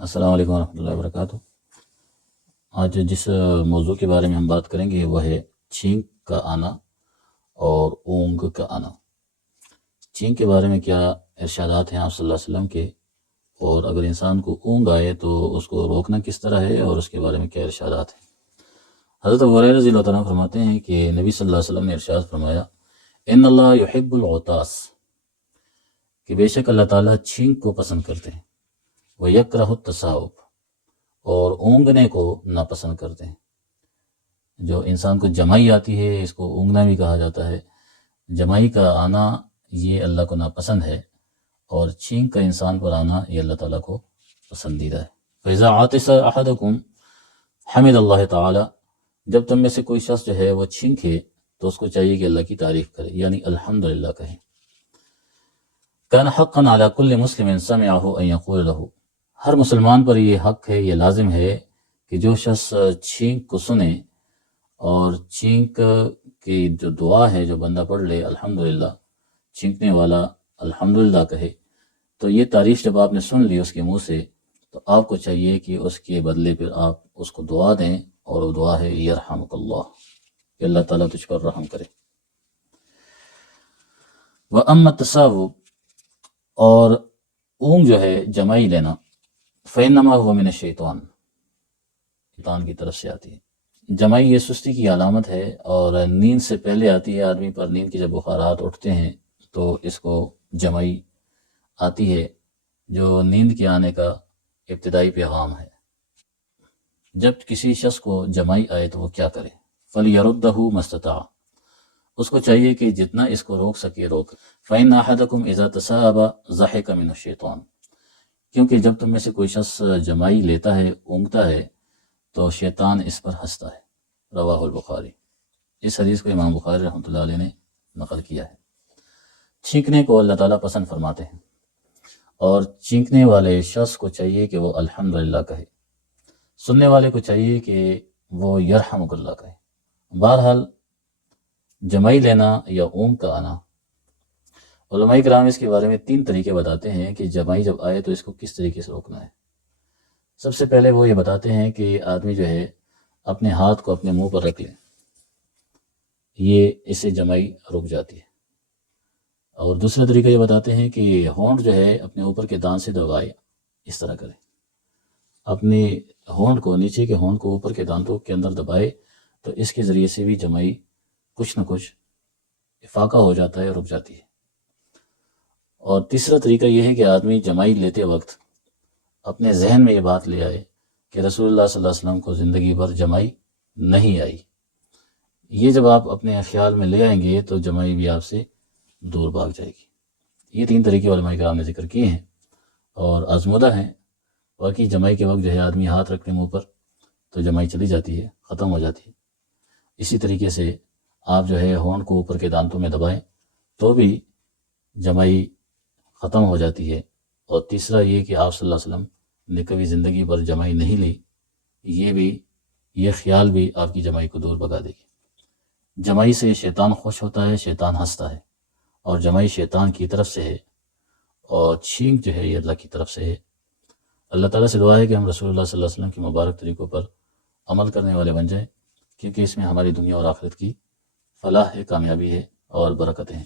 السلام علیکم ورحمۃ اللہ وبرکاتہ۔ آج جس موضوع کے بارے میں ہم بات کریں گے وہ ہے چھینک کا آنا اور اونگ کا آنا۔ چھینک کے بارے میں کیا ارشادات ہیں آپ صلی اللہ علیہ وسلم کے، اور اگر انسان کو اونگ آئے تو اس کو روکنا کس طرح ہے، اور اس کے بارے میں کیا ارشادات ہیں۔ حضرت ابو ہریرہ رضی اللہ تعالیٰ عنہ فرماتے ہیں کہ نبی صلی اللہ علیہ وسلم نے ارشاد فرمایا، ان اللہ یحب العطاس، کہ بے شک اللہ تعالیٰ چھینک کو پسند کرتے ہیں، وَيَكْرَهُ التَّثَاؤُبَ، اور اونگنے کو ناپسند کرتے ہیں۔ جو انسان کو جمائی آتی ہے اس کو اونگنا بھی کہا جاتا ہے۔ جمائی کا آنا یہ اللہ کو ناپسند ہے، اور چھینک کا انسان پر آنا یہ اللہ تعالیٰ کو پسندیدہ ہے۔ فَإِذَا عَطِسَ أَحَدُكُمْ حَمِدَ اللَّهَ تعالیٰ، جب تم میں سے کوئی شخص جو ہے وہ چھینکے تو اس کو چاہیے کہ اللہ کی تعریف کرے، یعنی الحمدللہ کہے۔ كَانَ حَقًّا عَلَى كُلِّ مُسْلِمٍ سَمِعَهُ أَن يَقُولَ لَهُ، ہر مسلمان پر یہ حق ہے، یہ لازم ہے کہ جو شخص چھینک کو سنے اور چھینک کی جو دعا ہے جو بندہ پڑھ لے، الحمدللہ، چھینکنے والا الحمدللہ کہے، تو یہ تعریف جب آپ نے سن لی اس کے منہ سے تو آپ کو چاہیے کہ اس کے بدلے پھر آپ اس کو دعا دیں، اور وہ دعا ہے یرحمک اللہ، کہ اللہ تعالیٰ تجھ پر رحم کرے۔ وَأَمَّا التَّثَاؤُبُ، اور اونگ جو ہے جمائی لینا، فَإِنَّمَا هُوَ مِنَ الشَّيْطَانِ، شیطان کی طرف سے آتی ہے۔ جمائی یہ سستی کی علامت ہے، اور نیند سے پہلے آتی ہے۔ آدمی پر نیند کے جب بخارات اٹھتے ہیں تو اس کو جمائی آتی ہے، جو نیند کے آنے کا ابتدائی پیغام ہے۔ جب کسی شخص کو جمائی آئے تو وہ کیا کرے؟ فَلْيَرُدَّهُ مَا اسْتَطَاعَ، اس کو چاہیے کہ جتنا اس کو روک سکے روک۔ فَإِنَّ أَحَدَكُمْ إِذَا تَثَاءَبَ ضَحِكَ مِنْهُ الشَّيْطَانُ، کیونکہ جب تم میں سے کوئی شخص جمائی لیتا ہے، اونگتا ہے، تو شیطان اس پر ہنستا ہے۔ رواہ البخاری، اس حدیث کو امام بخاری رحمۃ اللہ علیہ نے نقل کیا ہے۔ چھینکنے کو اللہ تعالیٰ پسند فرماتے ہیں، اور چھینکنے والے شخص کو چاہیے کہ وہ الحمدللہ کہے، سننے والے کو چاہیے کہ وہ یرحمک اللہ کہے۔ بہرحال جمائی لینا یا اونگ کا آنا، علماء کرام اس کے بارے میں 3 طریقے بتاتے ہیں کہ جمائی جب آئے تو اس کو کس طریقے سے روکنا ہے۔ سب سے پہلے وہ یہ بتاتے ہیں کہ آدمی جو ہے اپنے ہاتھ کو اپنے منہ پر رکھ لے، یہ اس سے جمائی رک جاتی ہے۔ اور دوسرا طریقہ یہ بتاتے ہیں کہ ہونٹ جو ہے اپنے اوپر کے دان سے دبائے، اس طرح کرے، اپنے ہونٹ کو، نیچے کے ہونٹ کو اوپر کے دانتوں کے اندر دبائے، تو اس کے ذریعے سے بھی جمائی کچھ نہ کچھ افاقہ ہو جاتا ہے، رک جاتی ہے۔ اور تیسرا طریقہ یہ ہے کہ آدمی جمائی لیتے وقت اپنے ذہن میں یہ بات لے آئے کہ رسول اللہ صلی اللہ علیہ وسلم کو زندگی بھر جمائی نہیں آئی۔ یہ جب آپ اپنے خیال میں لے آئیں گے تو جمائی بھی آپ سے دور بھاگ جائے گی۔ یہ 3 طریقے علماء کرام نے ذکر کیے ہیں اور آزمودہ ہیں۔ باقی جمائی کے وقت جو ہے آدمی ہاتھ رکھنے منہ پر تو جمائی چلی جاتی ہے، ختم ہو جاتی ہے۔ اسی طریقے سے آپ جو ہے ہونٹ کو اوپر کے دانتوں میں دبائیں تو بھی جمائی ختم ہو جاتی ہے۔ اور تیسرا یہ کہ آپ صلی اللہ علیہ وسلم نے کبھی زندگی پر جمائی نہیں لی، یہ خیال بھی آپ کی جمائی کو دور بھگا دے گی۔ جمائی سے شیطان خوش ہوتا ہے، شیطان ہنستا ہے، اور جمائی شیطان کی طرف سے ہے، اور چھینک جو ہے یہ اللہ کی طرف سے ہے۔ اللہ تعالیٰ سے دعا ہے کہ ہم رسول اللہ صلی اللہ علیہ وسلم کی مبارک طریقوں پر عمل کرنے والے بن جائیں، کیونکہ اس میں ہماری دنیا اور آخرت کی فلاح ہے، کامیابی ہے اور برکتیں ہیں۔